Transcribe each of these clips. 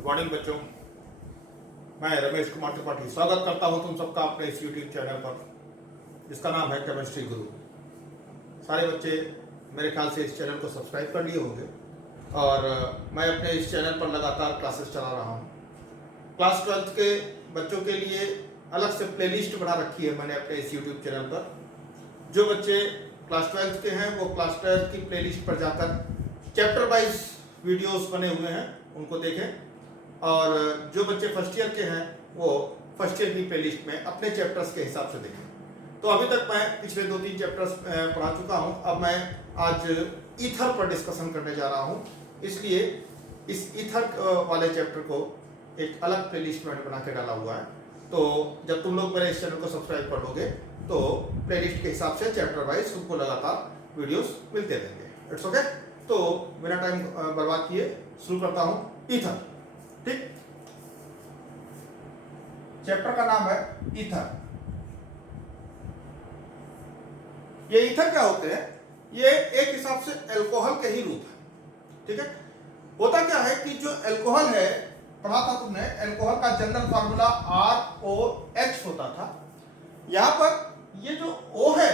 Good morning बच्चों। मैं रमेश कुमार त्रिपाठी स्वागत करता हूं तुम सबका अपने इस यूट्यूब चैनल पर जिसका नाम है केमिस्ट्री गुरु। सारे बच्चे मेरे ख्याल से इस चैनल को सब्सक्राइब कर लिए होंगे और मैं अपने इस चैनल पर लगातार क्लासेस चला रहा हूं। क्लास 12th के बच्चों के लिए अलग से प्लेलिस्ट बना रखी है मैंने अपने इस यूट्यूब चैनल पर। जो बच्चे क्लास 12th के हैं वो क्लास 12th की प्लेलिस्ट पर जाकर चैप्टर वाइज वीडियोस बने हुए हैं उनको देखें, और जो बच्चे फर्स्ट ईयर के हैं वो फर्स्ट ईयर की प्लेलिस्ट में अपने चैप्टर्स के हिसाब से देखें। तो अभी तक मैं पिछले 2-3 चैप्टर्स पढ़ा चुका हूं। अब मैं आज ईथर पर डिस्कशन करने जा रहा हूं, इसलिए इस ईथर वाले चैप्टर को एक अलग प्लेलिस्ट में बना के डाला हुआ है। तो जब तुम लोग मेरे इस चैनल को सब्सक्राइब कर लोगे तो प्लेलिस्ट के हिसाब से चैप्टर वाइज तुमको लगातार वीडियोस मिलते रहेंगे। It's okay. तो बिना टाइम बर्बाद किए शुरू करता हूं ईथर। ठीक, चैप्टर का नाम है ईथर। ये ईथर क्या होते हैं? ये एक हिसाब से अल्कोहल के ही रूप है। ठीक है, होता क्या है कि जो अल्कोहल है, पढ़ा था तुमने, अल्कोहल का जनरल फार्मूला ROH होता था। यहां पर ये जो O है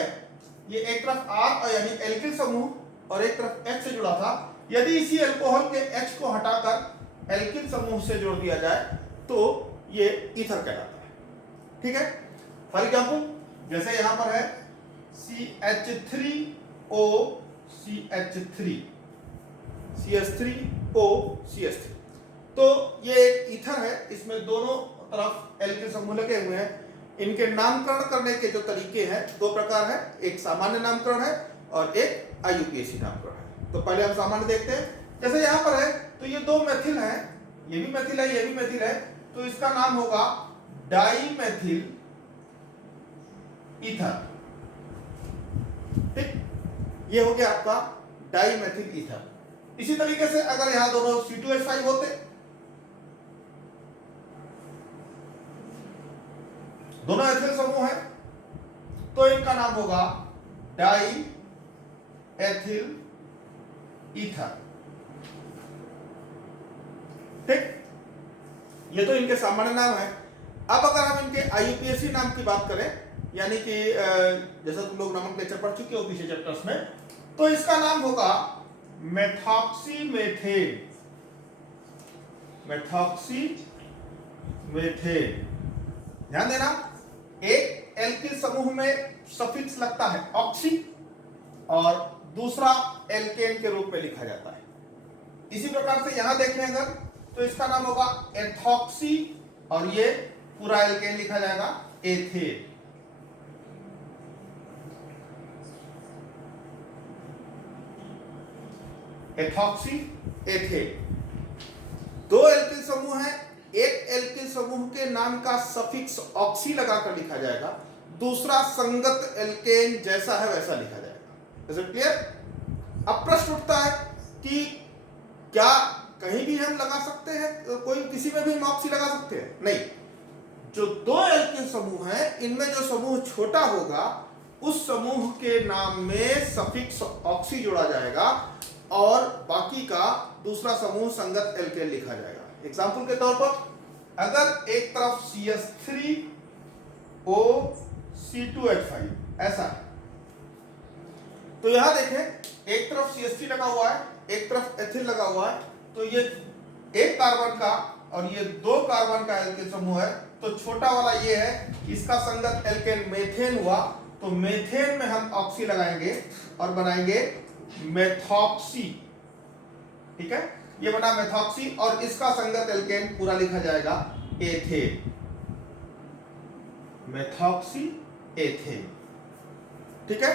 ये एक तरफ R यानी एल्किल समूह और एक तरफ H से जुड़ा था। यदि इसी अल्कोहल के H को हटाकर एल्किल समूह से जोड़ दिया जाए तो ये ईथर कहलाता है। ठीक है, फॉर एग्जांपल जैसे यहां पर है CH3O CH3 CH3O CH3, तो ये एक ईथर है। इसमें दोनों तरफ एल्किल समूह लगे हुए हैं। इनके नामकरण करने के जो तरीके हैं दो प्रकार है, एक सामान्य नामकरण है और एक IUPAC नामकरण है। तो पहले हम सामान्य देखते हैं। जैसे यहां पर है तो ये दो मेथिल है, ये भी मेथिल है, ये भी मेथिल है, तो इसका नाम होगा डाईमेथिल ईथर। ठीक, ये हो गया आपका डाईमेथिल ईथर। इसी तरीके से अगर यहां दोनों C2H5 होते, दोनों एथिल समूह है, तो इनका नाम होगा डाई एथिल ईथर। ठीक, ये तो इनके सामान्य नाम है। अब अगर हम इनके IUPAC नाम की बात करें, यानी कि जैसा तुम लोग नोमेनक्लेचर पढ़ चुके हो पिछले चैप्टर्स में, तो इसका नाम होगा मेथॉक्सीमेथेन। मेथॉक्सीमेथेन, ध्यान देना, एक एल्किल समूह में सफिक्स लगता है ऑक्सी और दूसरा एल्केन के रूप में लिखा जाता है। इसी प्रकार से यहां देखें अगर, तो इसका नाम होगा एथॉक्सी और ये पूरा एल्केन लिखा जाएगा एथेन। एथॉक्सी एथेन, दो एल्किल समूह है, एक एल्किल समूह के नाम का सफिक्स ऑक्सी लगाकर लिखा जाएगा, दूसरा संगत एल्केन जैसा है वैसा लिखा जाएगा। Is it clear? अब प्रश्न उठता है कि क्या कहीं भी हम लगा सकते हैं, कोई किसी में भी हम ऑक्सी लगा सकते हैं? नहीं, जो दो एल्किल समूह हैं इनमें जो समूह छोटा होगा उस समूह के नाम में सफिक्स ऑक्सी जोड़ा जाएगा और बाकी का दूसरा समूह संगत एल्केन लिखा जाएगा। एग्जाम्पल के तौर पर अगर एक तरफ CH3O C2H5 ऐसा है, तो यहां देखें एक तरफ CH3 लगा हुआ है, एक तरफ एथिल लगा हुआ है, तो ये एक कार्बन का और ये दो कार्बन का एल्किल समूह है। तो छोटा वाला ये है, इसका संगत एल्केन मेथेन हुआ, तो मेथेन में हम ऑक्सी लगाएंगे और बनाएंगे मेथॉक्सी। ठीक है, ये बना मेथॉक्सी और इसका संगत एल्केन पूरा लिखा जाएगा एथेन। Methoxy ethane. ठीक है,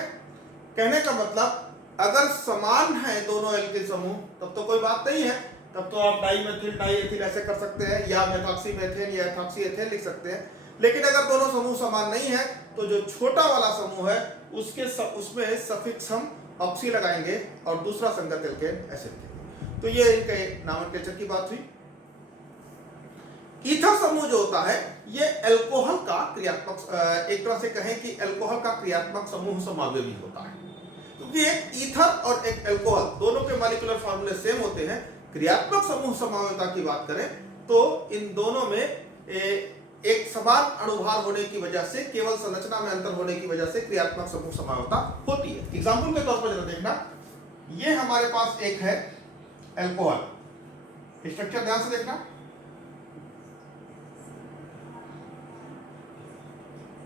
कहने का मतलब अगर समान है दोनों एल्किल समूह तब तो कोई बात नहीं है, तब तो आप डाईमेथिल डाईएथिल ऐसे कर सकते हैं या मेथॉक्सी मेथेन या एथॉक्सी एथेन लिख सकते हैं। लेकिन अगर दोनों समूह समान नहीं है तो जो छोटा वाला समूह है उसमें सफिक्स हम ऑक्सी लगाएंगे और दूसरा संगत एल्केन ऐसे लिखेंगे। तो ये इनके नोमेनक्लेचर की बात हुई। ईथर समूह जो होता है ये अल्कोहल का क्रियात्मक, एक तरह से कहें कि अल्कोहल का क्रियात्मक समूह समावेशी होता है, क्योंकि एक ईथर और एक अल्कोहल दोनों के मॉलिक्यूलर फार्मूले सेम होते हैं। क्रियात्मक समूह समावेशिता की बात करें तो इन दोनों में एक समान अणुभार होने की वजह से, केवल संरचना में अंतर होने की वजह से क्रियात्मक समूह समावता होती है। एग्जाम्पल के तौर पर जरा देखना, ये हमारे पास एक है अल्कोहल, स्ट्रक्चर ध्यान से देखना,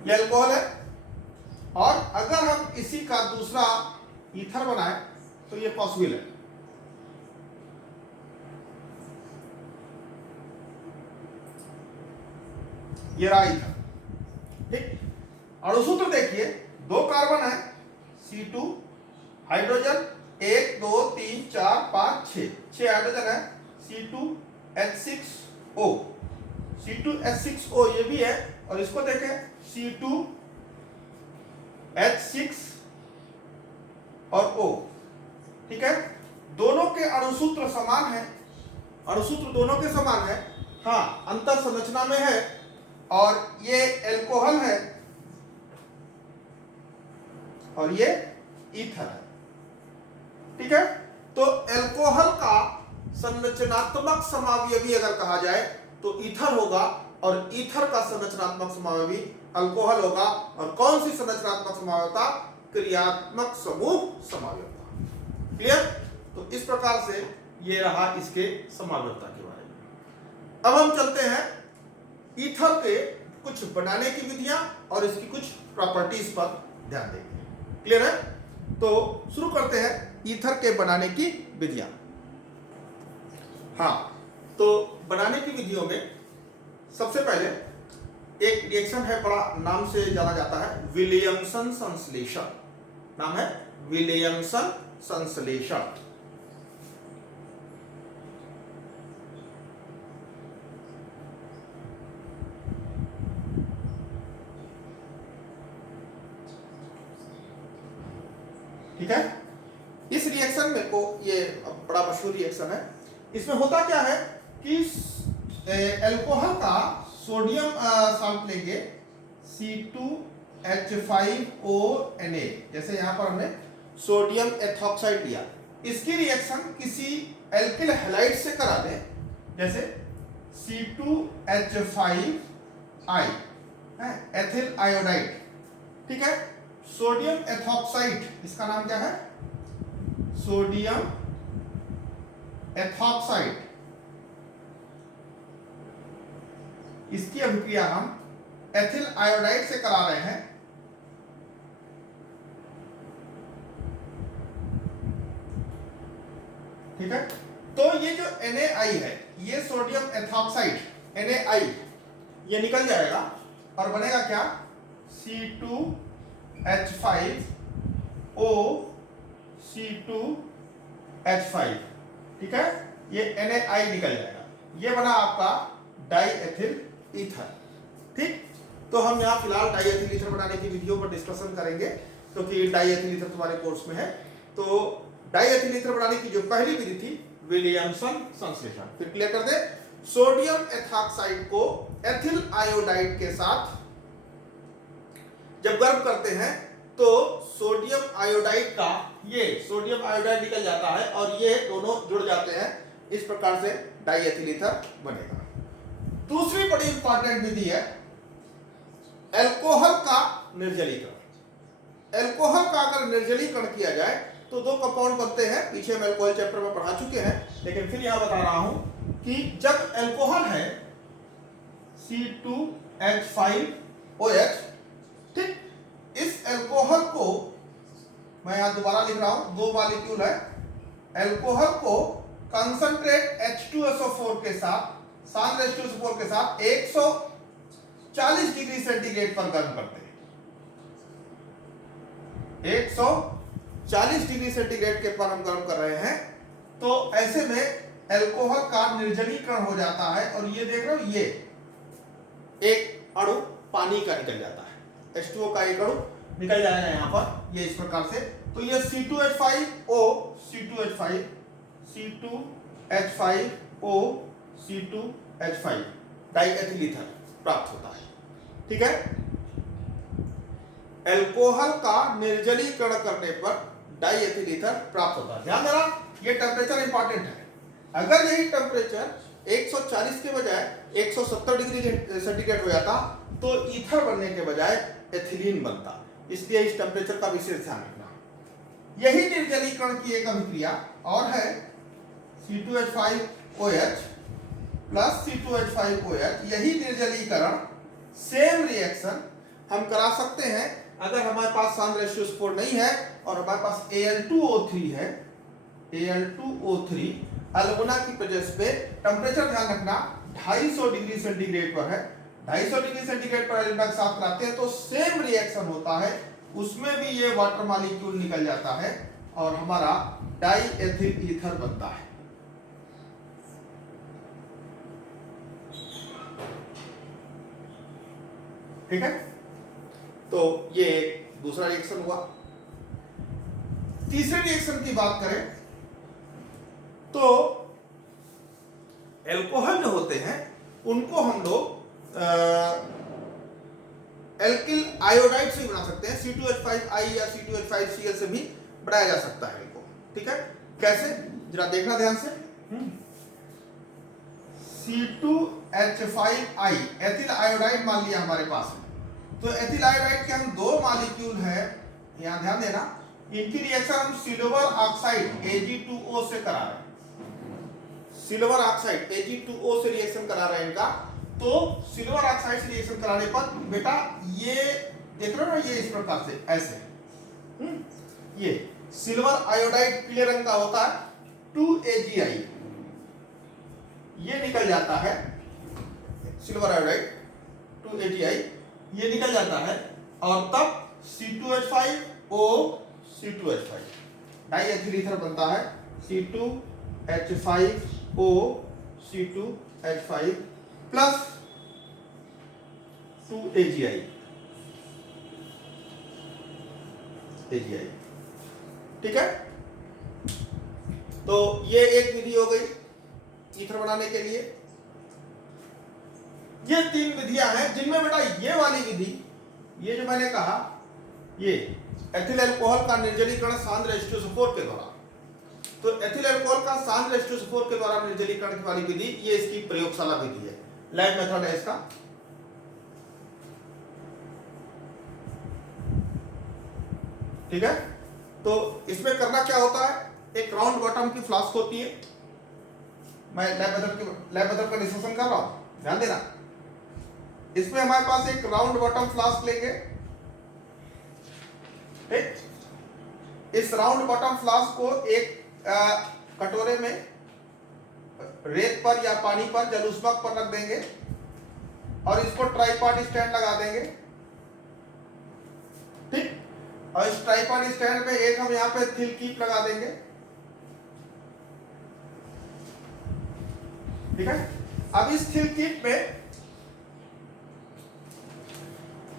ये अल्कोहल है, और अगर हम इसी का दूसरा ईथर बनाए तो ये पॉसिबल है। ये रहा ईथर, ठीक। अणुसूत्र देखिए, 2 कार्बन है, C2 हाइड्रोजन, 1 2 3 4 5 6 हाइड्रोजन है, C2H6O, C2H6O ये भी है, और इसको देखें C2H6 और O, ठीक है। दोनों के अणुसूत्र समान है, अणुसूत्र दोनों के समान है, हाँ अंतर संरचना में है, और ये अल्कोहल है और ये ईथर है, ठीक है। तो अल्कोहल का संरचनात्मक समावयवी अगर कहा जाए तो ईथर होगा, और ईथर का संरचनात्मक समावयवी अल्कोहल होगा। और कौन सी संरचनात्मक समावयवता? क्रियात्मक समूह समावयवता। क्लियर? तो इस प्रकार से ये रहा इसके समावयवता के बारे में। अब हम चलते हैं ईथर के कुछ बनाने की विधियां और इसकी कुछ प्रॉपर्टीज पर ध्यान देंगे। क्लियर है? तो शुरू करते हैं ईथर के बनाने की विधियां। हाँ, तो बनाने की विधियों में सबसे पहले एक रिएक्शन है, बड़ा नाम से जाना जाता है, विलियमसन संश्लेषण। नाम है विलियमसन संश्लेषण। ठीक है। इस रिएक्शन में को ये बड़ा मशहूर रिएक्शन है। इसमें होता क्या है कि अल्कोहल का सोडियम साल्ट लेंगे C2H5ONa, जैसे यहां पर हमने सोडियम एथॉक्साइड लिया, इसकी रिएक्शन किसी एल्किल हैलाइड से करा दें, जैसे C2H5I एथिल आयोडाइड, ठीक है। सोडियम एथॉक्साइड, इसका नाम क्या है? Sodium ethoxide. इसकी अभिक्रिया हम एथिल आयोडाइड से करा रहे हैं, ठीक है। तो ये जो NaI है, ये सोडियम एथॉक्साइड NaI ये निकल जाएगा और बनेगा क्या? C2H5O C2H5, ठीक है। ये NaI निकल जाएगा, ये बना आपका डाईएथिल ईथर, ठीक। तो हम यहाँ फिलहाल डाईएथिल ईथर बनाने की विधियों पर डिस्कशन करेंगे, क्योंकि डाईएथिल ईथर तुम्हारे कोर्स में है। तो डाईएथिल ईथर बनाने की जो पहली विधि थी, विलियमसन संश्लेषण। फिर क्लियर कर दे, सोडियम एथॉक्साइड को एथिल आयोडाइड के साथ जब गर्म करते हैं तो सोडियम आयोडाइड का ये सोडियम आयोडाइड निकल जाता है और ये दोनों जुड़ जाते हैं। इस प्रकार से डाईएथिल ईथर बनेगा। दूसरी बड़ी इंपॉर्टेंट विधि है अल्कोहल का निर्जलीकरण। अल्कोहल का अगर निर्जलीकरण किया जाए तो 2 कंपाउंड बनते हैं, पीछे हम अल्कोहल चैप्टर में पढ़ा चुके हैं, लेकिन फिर यहां बता रहा हूं कि जब अल्कोहल है C2H5OH, ठीक, इस अल्कोहल को मैं यहां दोबारा लिख रहा हूं, 2 मॉलिक्यूल है। अल्कोहल को कंसंट्रेट H2SO4 के साथ, सांद्र H2SO4 के साथ 140 डिग्री सेंटीग्रेड पर गर्म करते हैं। 140 डिग्री सेंटीग्रेड के पर हम गर्म कर रहे हैं, तो ऐसे में अल्कोहल का निर्जलीकरण हो जाता है। और ये देख रहे हो, ये एक अणु पानी का निकल जाता है, H2O का एक अणु निकल जाएगा यहां पर, ये इस प्रकार से। तो ये C2H5O C2H5O C2H5 diethyl ether प्राप्त होता है, ठीक है। अल्कोहल का निर्जलीकरण करने पर डाईएथिल ईथर प्राप्त होता है। ध्यान देना, ये टेम्परेचर इंपॉर्टेंट है। अगर यही टेम्परेचर 140 के बजाय 170 डिग्री सेंटीग्रेड हो जाता तो ईथर बनने के बजाय एथिलीन बनता। इसलिए इस टेम्परेचर का विशेष ध्यान रखना। यही निर्जलीकरण की एक अभिक्रिया और है C2H5OH प्लस C2H5OH। यही निर्जलीकरण सेम रिएक्शन हम करा सकते हैं अगर हमारे पास सांद्र H2SO4 नहीं है और हमारे पास Al2O3 है। Al2O3 अल्बुना की प्रेजेंस पे टेम्परेचर ध्यान रखना 250 डिग्री सेंटीग्रेड पर है। 250 डिग्री सेंटीग्रेड पर एल्बुना के साथ कराते हैं तो सेम रिएक्शन होता है, उसमें भी ये वाटर मॉलिक्यूल निकल जाता है और हमारा डाई एथिल ईथर बनता है। ठीक है, तो ये दूसरा रिएक्शन हुआ। तीसरे रिएक्शन की बात करें तो एल्कोहल जो होते हैं उनको हम लोग एल्किल आयोडाइड से बना सकते हैं। C2H5I या C2H5Cl से भी बनाया जा सकता है इनको। ठीक है, कैसे जरा देखना ध्यान से। C2H5I एथिल आयोडाइड मान लिया हमारे पास है, तो एथिल आयोडाइड के हम दो मॉलिक्यूल है, यहां ध्यान देना, इनकी रिएक्शन हम सिल्वर ऑक्साइड Ag2O से करा रहे हैं। सिल्वर ऑक्साइड Ag2O से रिएक्शन करा रहे हैं इनका। तो सिल्वर ऑक्साइड से रिएक्शन कराने पर बेटा ये देख रहे हो ना, ये इस प्रकार से ऐसे ये सिल्वर आयोडाइड पीले रंग का होता है 2AgI, ये निकल जाता है सिल्वर आयोडाइड 2AgI, ये निकल जाता है और तब C2H5O C2H5 die ethyl ether बनता है C2H5O C2H5 प्लस 2AgI। ठीक है, तो ये एक विधि हो गई ईथर बनाने के लिए। ये तीन विधियां हैं जिनमें बेटा ये वाली विधि, ये जो मैंने कहा, ये एथिल अल्कोहल का निर्जलीकरण सांद्र H2SO4 के द्वारा, तो एथिल अल्कोहल का सांद्र H2SO4 के द्वारा निर्जलीकरण वाली विधि, ये इसकी प्रयोगशाला विधि है, लैब मेथड है इसका। ठीक है, तो इसमें करना क्या होता है, एक राउंड बॉटम की फ्लास्क होती है, मैं लैब मेथड का डिस्कशन कर रहा हूं, ध्यान देना। इसमें हमारे पास एक राउंड बॉटम फ्लास्क लेंगे। ठीक, इस राउंड बॉटम फ्लास्क को एक कटोरे में रेत पर या पानी पर जलूष्मक पर रख देंगे और इसको ट्राइपॉड स्टैंड लगा देंगे। ठीक, और इस ट्राइपॉड स्टैंड में एक हम यहां पे थिल कीप लगा देंगे। ठीक है, अब इस थिल कीप में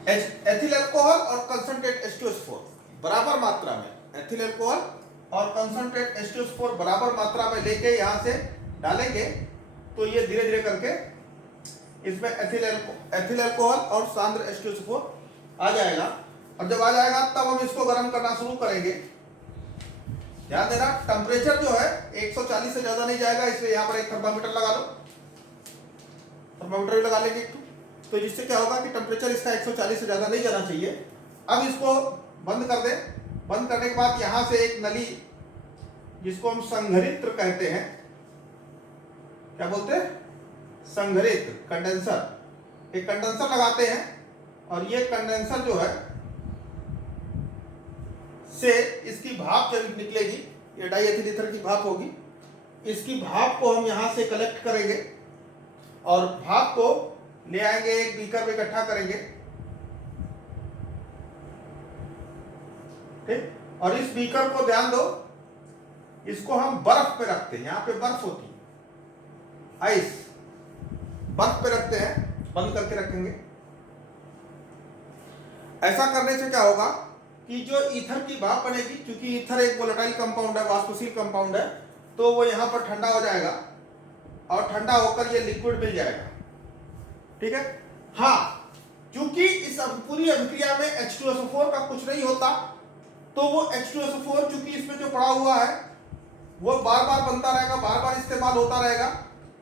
एथिल अल्कोहल और कंसंट्रेट H2SO4 बराबर मात्रा में, एथिल अल्कोहल और कंसंट्रेट H2SO4 बराबर मात्रा में लेके यहां से डालेंगे तो ये धीरे धीरे करके इसमें एथिल अल्कोहल और सांद्र H2SO4 आ जाएगा। और जब आ जाएगा तब हम इसको गर्म करना शुरू करेंगे। ध्यान देना, टेम्परेचर जो है 140 से ज्यादा नहीं जाएगा, इसलिए यहां पर एक थर्मामीटर लगा लो, थर्मामीटर भी लगा लेंगे, तो जिससे क्या होगा कि टेम्परेचर इसका 140 से ज्यादा नहीं जाना चाहिए। अब इसको बंद कर दें। बंद करने के बाद यहां से एक नली, जिसको हम संघरित्र कहते हैं, क्या बोलते हैं, संघरित्र, कंडेंसर, एक कंडेंसर लगाते हैं और ये कंडेंसर जो है से इसकी भाप जब निकलेगी, ये डाई एथिल ईथर की भाप होगी, इसकी भाप को हम यहां से कलेक्ट करेंगे और भाप को ले आएंगे, एक बीकर में इकट्ठा करेंगे। ठीक, और इस बीकर को ध्यान दो, इसको हम बर्फ पे रखते हैं, यहां पे बर्फ होती है, आइस, बर्फ पे रखते हैं, बंद करके रखेंगे। ऐसा करने से क्या होगा कि जो ईथर की भाप बनेगी, क्योंकि ईथर एक वोलेटाइल कंपाउंड है, वाष्पशील कंपाउंड है, तो वो यहां पर ठंडा हो जाएगा और ठंडा होकर ये लिक्विड मिल जाएगा। ठीक है, हाँ, क्योंकि इस पूरी अभिक्रिया में H2SO4 का कुछ नहीं होता, तो वो H2SO4 चूंकि इसमें जो पड़ा हुआ है वो बार बार बनता रहेगा, बार बार इस्तेमाल होता रहेगा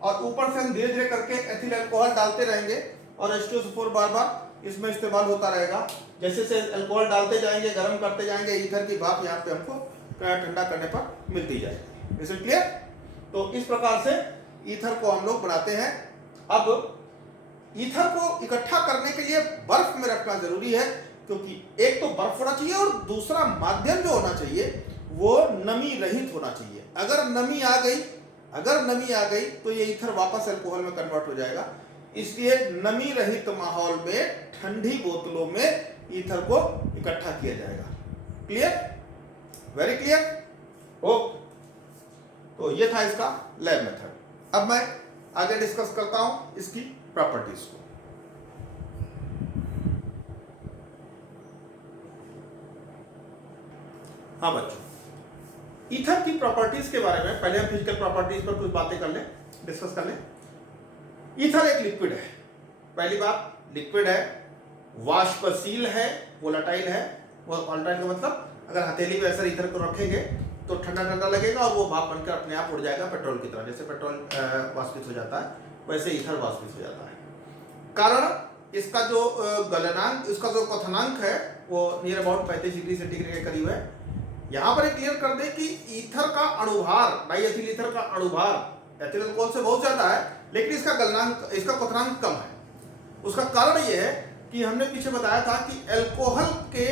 और ऊपर से हम धीरे धीरे करके एथिल अल्कोहल डालते रहेंगे और H2SO4 बार बार इसमें इस्तेमाल होता रहेगा। जैसे से अल्कोहल डालते जाएंगे, गर्म करते जाएंगे, ईथर की भाप यहाँ पे हमको ठंडा करने पर मिलती जाएगी। Is it clear? तो इस प्रकार से ईथर को हम लोग बनाते हैं। अब ईथर को इकट्ठा करने के लिए बर्फ में रखना जरूरी है, क्योंकि एक तो बर्फ होना चाहिए और दूसरा माध्यम जो होना चाहिए वो नमी रहित होना चाहिए। अगर नमी आ गई तो ये ईथर वापस अल्कोहल में कन्वर्ट हो जाएगा। इसलिए नमी रहित माहौल में ठंडी बोतलों में ईथर को इकट्ठा किया जाएगा। क्लियर? Very clear? ओके, तो ये था इसका लैब मेथड। अब मैं आगे डिस्कस करता हूं इसकी प्रॉपर्टीज को। हाँ बच्चों, ईथर की प्रॉपर्टीज के बारे में पहले हम फिजिकल प्रॉपर्टीज पर कुछ बातें कर लें, डिस्कस कर लें। ईथर एक लिक्विड है। पहली बात, लिक्विड है, वाष्पशील है, वोलेटाइल है। वोलेटाइल का मतलब अगर हथेली पे ऐसा ईथर को रखेंगे तो ठंडा ठंडा लगेगा और वो भाप बनकर अपने आप उड़ जाएगा, पेट्रोल की तरह। जैसे पेट्रोल वाष्पित हो जाता है वैसे ईथर वाष्पित हो जाता है। कारण इसका जो गलनांक, इसका जो क्वथनांक है वो नियर अबाउट 35 डिग्री सेंटीग्रेड के करीब है। यहां पर क्लियर कर दे कि ईथर का अणुभार, डाइएथिल ईथर का अणुभार एथिल अल्कोहल से बहुत ज्यादा है, लेकिन इसका गलनांक, इसका क्वथनांक कम है। उसका कारण यह है कि हमने पीछे बताया था कि अल्कोहल के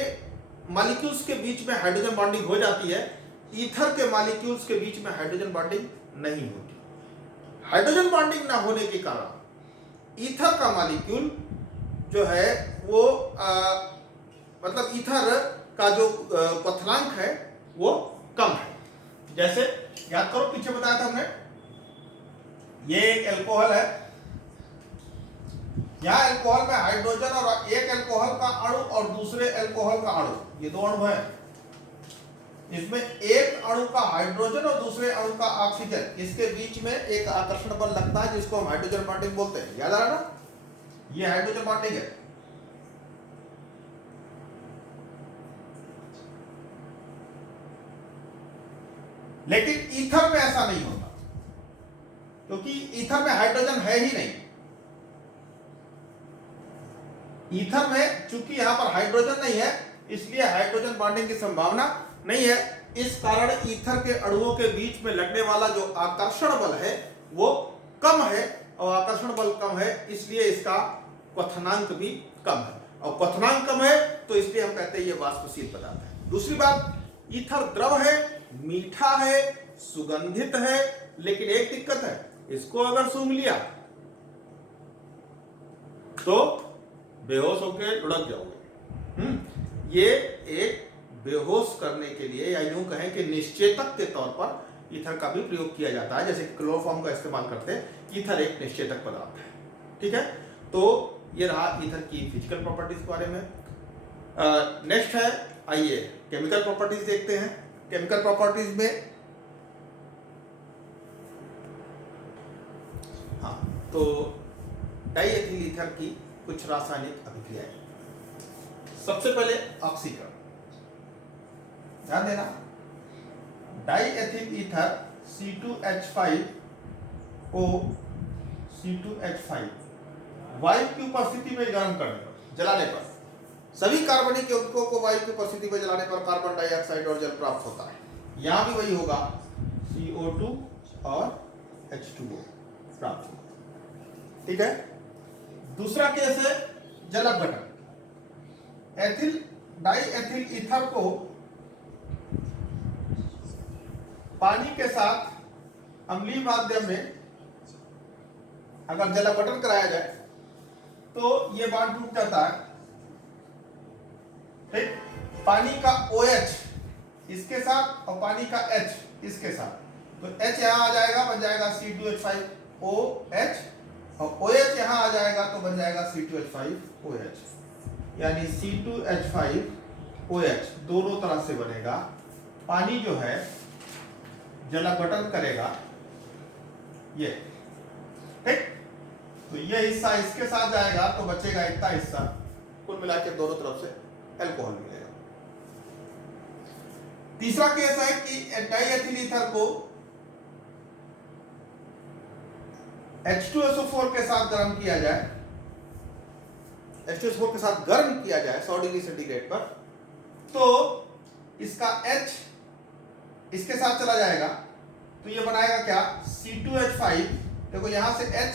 मॉलिक्यूल्स के बीच में हाइड्रोजन बॉन्डिंग हो जाती है, ईथर के मॉलिक्यूल्स के बीच में हाइड्रोजन बॉन्डिंग नहीं होती। हाइड्रोजन बॉन्डिंग ना होने के कारण ईथर का मॉलिक्यूल जो है वो मतलब ईथर का जो क्वथनांक है वो कम है। जैसे याद करो, पीछे बताया था हमने, ये एक अल्कोहल है, यहां अल्कोहल में हाइड्रोजन और एक अल्कोहल का अणु और दूसरे अल्कोहल का अणु, ये दो अणु है। इसमें एक अणु का हाइड्रोजन और दूसरे अणु का ऑक्सीजन, इसके बीच में एक आकर्षण बल लगता है जिसको हम हाइड्रोजन बॉन्डिंग बोलते हैं। याद आ रहा ना? ये हाइड्रोजन बॉन्डिंग है। लेकिन ईथर में ऐसा नहीं होता, क्योंकि ईथर में हाइड्रोजन है ही नहीं। ईथर में चूंकि यहां पर हाइड्रोजन नहीं है, इसलिए हाइड्रोजन बॉन्डिंग की संभावना नहीं है। इस कारण ईथर के अणुओं के बीच में लगने वाला जो आकर्षण बल है वो कम है, और आकर्षण बल कम है इसलिए इसका क्वथनांक भी कम है, और क्वथनांक कम है तो इसलिए हम कहते हैं ये वाष्पशील पदार्थ है। दूसरी बात, ईथर द्रव है, मीठा है, सुगंधित है, लेकिन एक दिक्कत है, इसको अगर सूंघ लिया तो बेहोश होकर लुढ़क जाओगे। ये एक बेहोश करने के लिए, या यूं कहें कि निश्चेतक के तौर पर ईथर का भी प्रयोग किया जाता है। जैसे क्लोरोफॉर्म का इस्तेमाल करते हैं, ईथर एक निश्चेतक पदार्थ है। ठीक है, तो ये रहा ईथर की फिजिकल प्रॉपर्टीज के बारे में। नेक्स्ट है, आइए केमिकल प्रॉपर्टीज देखते हैं। केमिकल प्रॉपर्टीज में हाँ, तो डाइएथिल ईथर की कुछ रासायनिक अभिक्रियाएं। सबसे पहले ऑक्सीकरण, ध्यान देना। डाइएथिल ईथर C2H5O C2H5 वायु की उपस्थिति में गर्म करने पर, जलाने पर, सभी कार्बनिक यौगिकों को वायु की उपस्थिति में जलाने पर कार्बन डाइऑक्साइड और जल प्राप्त होता है। यहां भी वही होगा, CO2 और H2O प्राप्त होगा। ठीक है। दूसरा केस है जल अपघटन। एथिल डाइएथिल ईथर को पानी के साथ अम्लीय माध्यम में अगर जल अपघटन कराया जाए तो ये बॉन्ड टूट जाता है। ठीक, पानी का OH इसके साथ और पानी का H इसके साथ, तो H यहां आ जाएगा, बन जाएगा C2H5OH, और OH यहां आ जाएगा तो बन जाएगा C2H5OH, यानी C2H5OH दोनों तरह से बनेगा। पानी जो है जल अपघटन करेगा ये, ठीक, तो ये हिस्सा इसके साथ जाएगा तो बचेगा इतना हिस्सा, कुल मिलाकर दोनों तरफ से अल्कोहल मिलेगा। तीसरा केस है कि डाइएथिल ईथर को H2SO4 के साथ गर्म किया जाए, H2SO4 के साथ गर्म किया जाए 100 डिग्री सेंटीग्रेड पर, तो इसका H इसके साथ चला जाएगा, तो ये बनाएगा क्या, C2H5। देखो यहां से H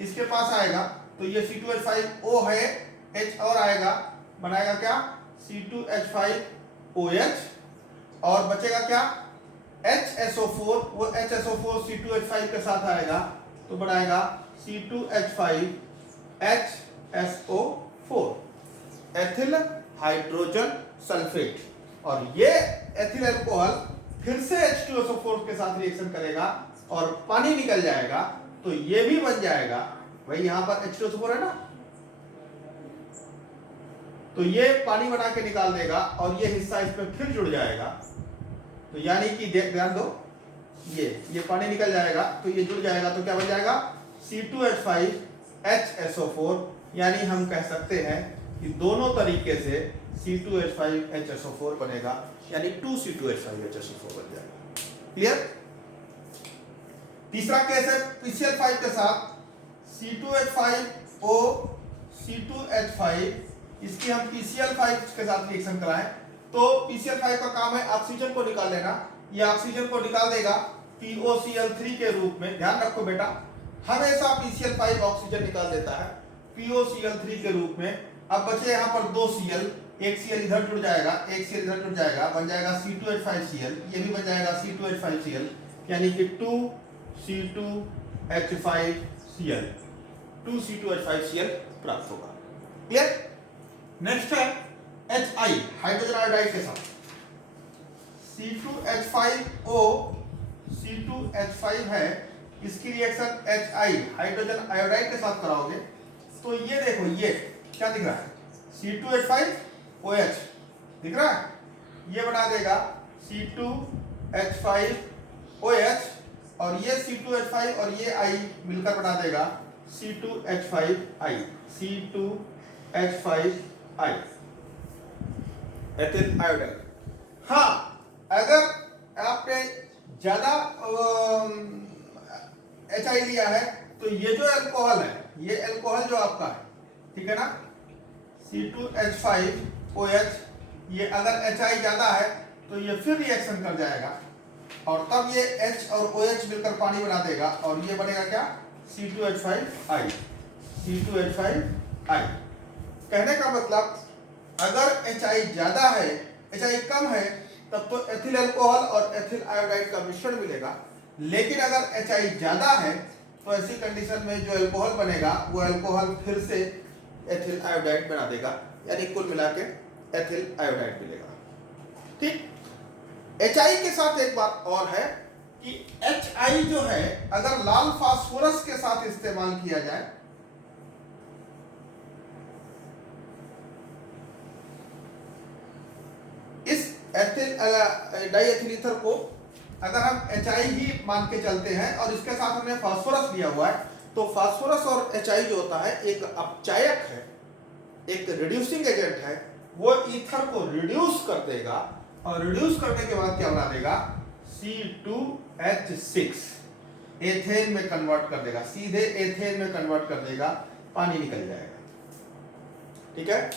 इसके पास आएगा, तो ये C2H5O है, H और आएगा, बनाएगा क्या, C2H5OH, और बचेगा क्या, HSO4, वो HSO4 C2H5 के साथ आएगा, तो बनाएगा C2H5HSO4, एथिल हाइड्रोजन सल्फेट। और ये एथिल अल्कोहल फिर से H2SO4 के साथ रिएक्शन करेगा और पानी निकल जाएगा, तो ये भी बन जाएगा, भाई यहां पर H2SO4 है ना, तो ये पानी बना के निकाल देगा और ये हिस्सा इसमें फिर जुड़ जाएगा। तो यानी कि ध्यान दो, ये पानी निकल जाएगा, तो ये जुड़ जाएगा, तो क्या बन जाएगा, C2H5HSO4। यानी हम कह सकते हैं कि दोनों तरीके से C2H5HSO4 बनेगा, यानी 2C2H5HSO4 बन जाएगा। क्लियर। तीसरा केस है PCl5 के साथ C2H5O C2H5, इसकी हम PCl5 के साथ रिएक्शन कराएं, तो PCl5 का काम है ऑक्सीजन को निकाल लेना, ये ऑक्सीजन को निकाल देगा POCl3 के रूप में। ध्यान रखो बेटा, हमेशा PCl5 ऑक्सीजन निकाल देता है POCl3 के रूप में। अब बचे यहाँ पर 2 Cl, एक Cl इधर जुड़ जाएगा, एक Cl इधर जुड़ जाएगा, बन जाएगा C2H5Cl, ये भी बन जाएगा C2H5Cl, यानी कि 2C2H5Cl, 2C2H5Cl प्राप्त होगा। क्लियर। नेक्स्ट है Hi, हाइड्रोजन आयोडाइड के साथ C2H5O C2H5 है, इसकी रिएक्शन Hi हाइड्रोजन आयोडाइड के साथ कराओगे, तो ये देखो, ये क्या दिख रहा है, C2H5OH दिख रहा है, ये बना देगा C2H5OH, और ये C2H5 और ये I मिलकर बना देगा C2H5I, C2H5I, एथिल आयोडाइड। हाँ, अगर आपने ज्यादा HI लिया है, तो ये जो अल्कोहल है, ये अल्कोहल जो आपका है, ठीक है ना, C2H5OH, ये अगर HI ज्यादा है तो ये फिर रिएक्शन कर जाएगा, और तब ये H और OH मिलकर पानी बना देगा, और ये बनेगा क्या, C2H5I, C2H5I। कहने का मतलब, अगर HI ज्यादा है, HI कम है, तब तो एथिल अल्कोहल और एथिल आयोडाइड का मिश्रण मिलेगा। लेकिन अगर HI ज्यादा है, तो ऐसी कंडीशन में जो अल्कोहल बनेगा, वो अल्कोहल फिर से एथिल आयोडाइड बना देगा, यानी कुल मिला के एथिल आयोडाइड मिलेगा। ठीक। HI के साथ एक बात और है कि HI जो है, अगर लाल फास्फोरस के साथ इस्तेमाल किया जाए, इस एथिल डाइएथिल ईथर को अगर हम HI ही मान के चलते हैं और इसके साथ हमने फास्फोरस लिया हुआ है, तो फास्फोरस और HI जो होता है एक अपचायक है, एक रिड्यूसिंग एजेंट है, वो ईथर को रिड्यूस कर देगा, और रिड्यूस करने के बाद क्या बना देगा, C2H6, एथेन में कन्वर्ट कर देगा, सीधे एथेन में कन्वर्ट कर देगा, पानी निकल जाएगा। ठीक है।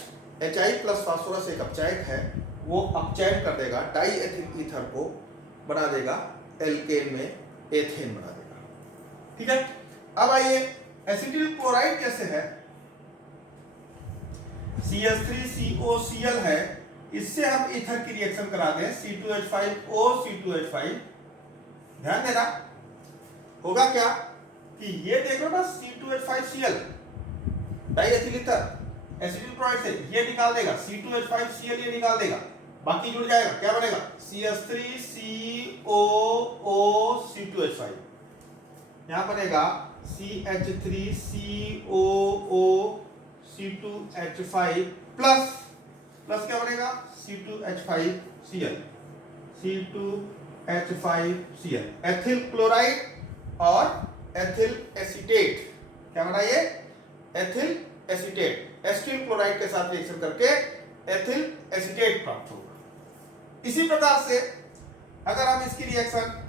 HI प्लस फास्फोरस एक अपचायक है, वो अपचयन कर देगा, डाई एथिल ईथर को बना देगा एल्केन में, एथेन बना देगा। ठीक है। अब आइए एसिटिल क्लोराइड कैसे है, CH3COCl है, इससे हम ईथर की रिएक्शन करा दें, C2H5O C2H5। ध्यान देना, होगा क्या कि ये देख लो ना, C2H5Cl die ethyl ether acetyl chloride से ये निकाल देगा, C2H5Cl ये निकाल देगा, बाकी जुड़ जाएगा, क्या बनेगा, CH3COO C2H5, यहां बनेगा CH3COO C2H5 प्लस क्या बनेगा, C2H5Cl, C2H5Cl, एथिल क्लोराइड और एथिल एसीटेट, क्या बना ये, एथिल एसीटेट, एसिटिल क्लोराइड के साथ रिएक्शन करके एथिल एसीटेट प्राप्त होगा। इसी प्रकार से अगर हम इसकी रिएक्शन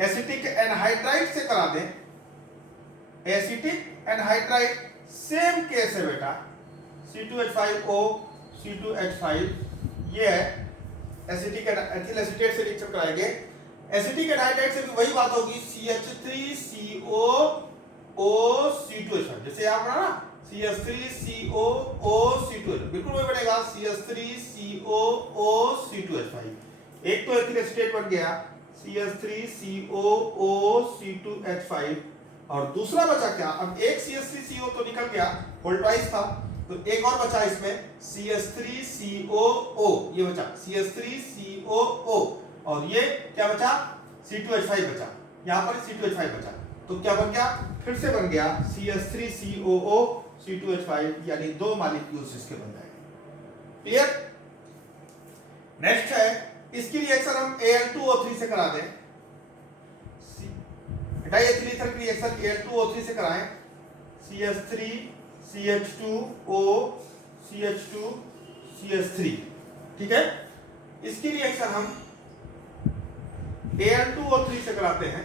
एसिटिक एनहाइड्राइड से करा दें, एसिटिक एनहाइड्राइड सेम केस है बेटा, C2H5O C2H5, ये है एसिटिक एथिल एसीटेट से रिएक्शन कराएंगे। एसिटिक एनहाइड्राइड से भी वही बात होगी, CH3COO C2H5, जैसे आप बना ना CH3COO C2H5, बिल्कुल वही बनेगा CH3COO C2H5। एक तो एथिल एसीटेट बन गया CH3COO C2H5, और दूसरा बचा क्या, अब एक CH3CO तो निकल गया, वोल्टाइज था, तो एक और बचा इसमें CH3COO, ये बचा CH3COO, और ये क्या बचा C2H5 बचा, यहां पर C2H5 बचा, तो क्या बन गया, फिर से बन गया CH3COO C2H5, यानी दो मॉलिक्यूल्स इसके बन जाएंगे। क्लियर। नेक्स्ट है, इसकी रिएक्शन हम Al2O3 से करा दें, डाइएथिल ईथर की रिएक्शन Al2O3 से कराएं, CH3 CH2O CH2 CH3, ठीक है। इसकी रिएक्शन हम Al2O3 से कराते हैं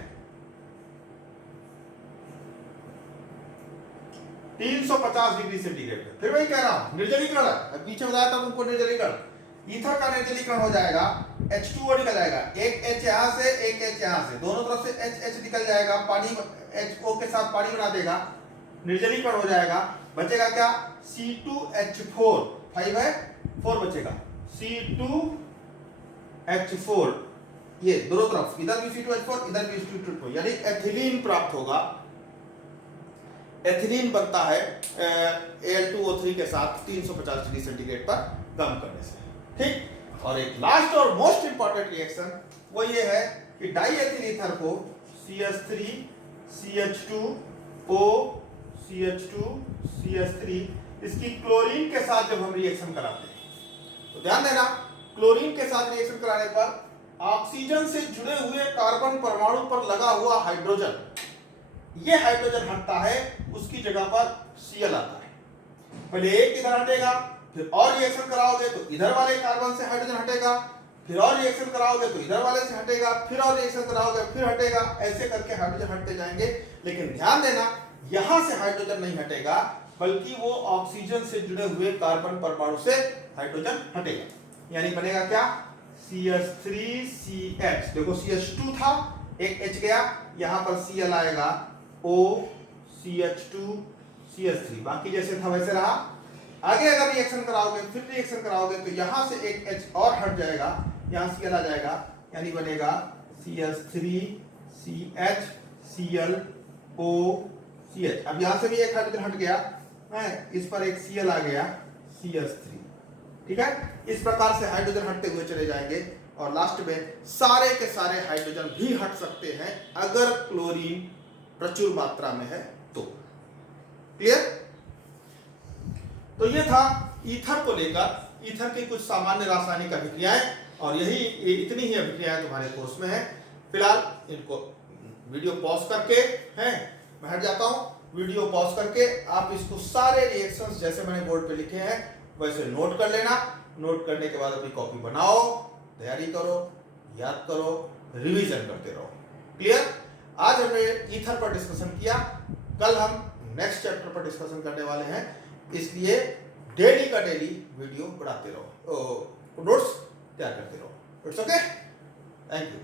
350 डिग्री सेंटीग्रेड पे। फिर वही कह रहा हूं, निर्जलीकरण है, पीछे बताया था तुमको निर्जलीकरण, ईथर का निर्जलीकरण हो जाएगा, H2O निकल जाएगा, एक H यहां से एक H यहां से, दोनों तरफ से H निकल जाएगा, पानी HO के साथ पानी बना देगा, निर्जलीकरण हो जाएगा, बचेगा क्या C2H4, 5 है 4 बचेगा, C2H4, ये दोनों तरफ, इधर भी C2H4 इधर भी C2H4, यानी एथिलीन प्राप्त होगा। एथिलीन बनता है Al2O3 के साथ 350 डिग्री सेंटीग्रेड पर गर्म करने से, ठीक। और एक लास्ट और मोस्ट इंपॉर्टेंट रिएक्शन वो ये है कि डाइएथिल ईथर को CH3 CH2O CH2 CH3, इसकी क्लोरीन के साथ जब हम रिएक्शन कराते हैं, तो ध्यान देना, क्लोरीन के साथ रिएक्शन कराने पर ऑक्सीजन से जुड़े हुए कार्बन परमाणु पर लगा हुआ हाइड्रोजन, ये हाइड्रोजन हटता है, उसकी जगह पर Cl आता है। पहले एक इधर हटेगा, फिर और रिएक्शन कराओगे तो इधर वाले कार्बन से हाइड्रोजन हटेगा, फिर और रिएक्शन कराओगे तो इधर वाले से हटेगा, फिर और रिएक्शन कराओगे फिर हटेगा, ऐसे करके हाइड्रोजन हटते जाएंगे। लेकिन ध्यान देना, यहां से हाइड्रोजन नहीं हटेगा, बल्कि वो ऑक्सीजन से जुड़े हुए कार्बन परमाणु से हाइड्रोजन हटेगा, यानी बनेगा क्या CH3CH, देखो CH2 था, एक H गया, यहां पर Cl आएगा, O CH2 CH3, बाकी जैसे था वैसे रहा। आगे अगर रिएक्शन कराओगे, फिर रिएक्शन कराओगे तो यहां से एक H और हट जाएगा, यहां Cl आ जाएगा, यानी बनेगा CH3CH ClO CH। अब यहां से भी एक हाइड्रोजन हट गया है, इस पर एक Cl आ गया CH3, ठीक है। इस प्रकार से हाइड्रोजन हटते हुए चले जाएंगे, और लास्ट में सारे के सारे हाइड्रोजन भी हट सकते हैं अगर क्लोरीन प्रचुर मात्रा में है तो। क्लियर। तो ये था ईथर को लेकर, ईथर की कुछ सामान्य रासायनिक अभिक्रियाएं, और यही इतनी ही अभिक्रियाएं तुम्हारे कोर्स में है। फिलहाल इनको वीडियो पॉज करके हैं, मैं हट जाता हूं, वीडियो पॉज करके आप इसको सारे रिएक्शंस जैसे मैंने बोर्ड पे लिखे हैं वैसे नोट कर लेना। नोट करने के बाद अपनी कॉपी बनाओ, तैयारी करो, याद करो, रिवीजन करते रहो। क्लियर। आज हमने ईथर पर डिस्कशन किया, कल हम नेक्स्ट चैप्टर पर डिस्कशन करने वाले हैं, इसलिए डेली का डेली वीडियो बढ़ाते रहो, नोट्स तैयार करते रहो। It's okay, thank you.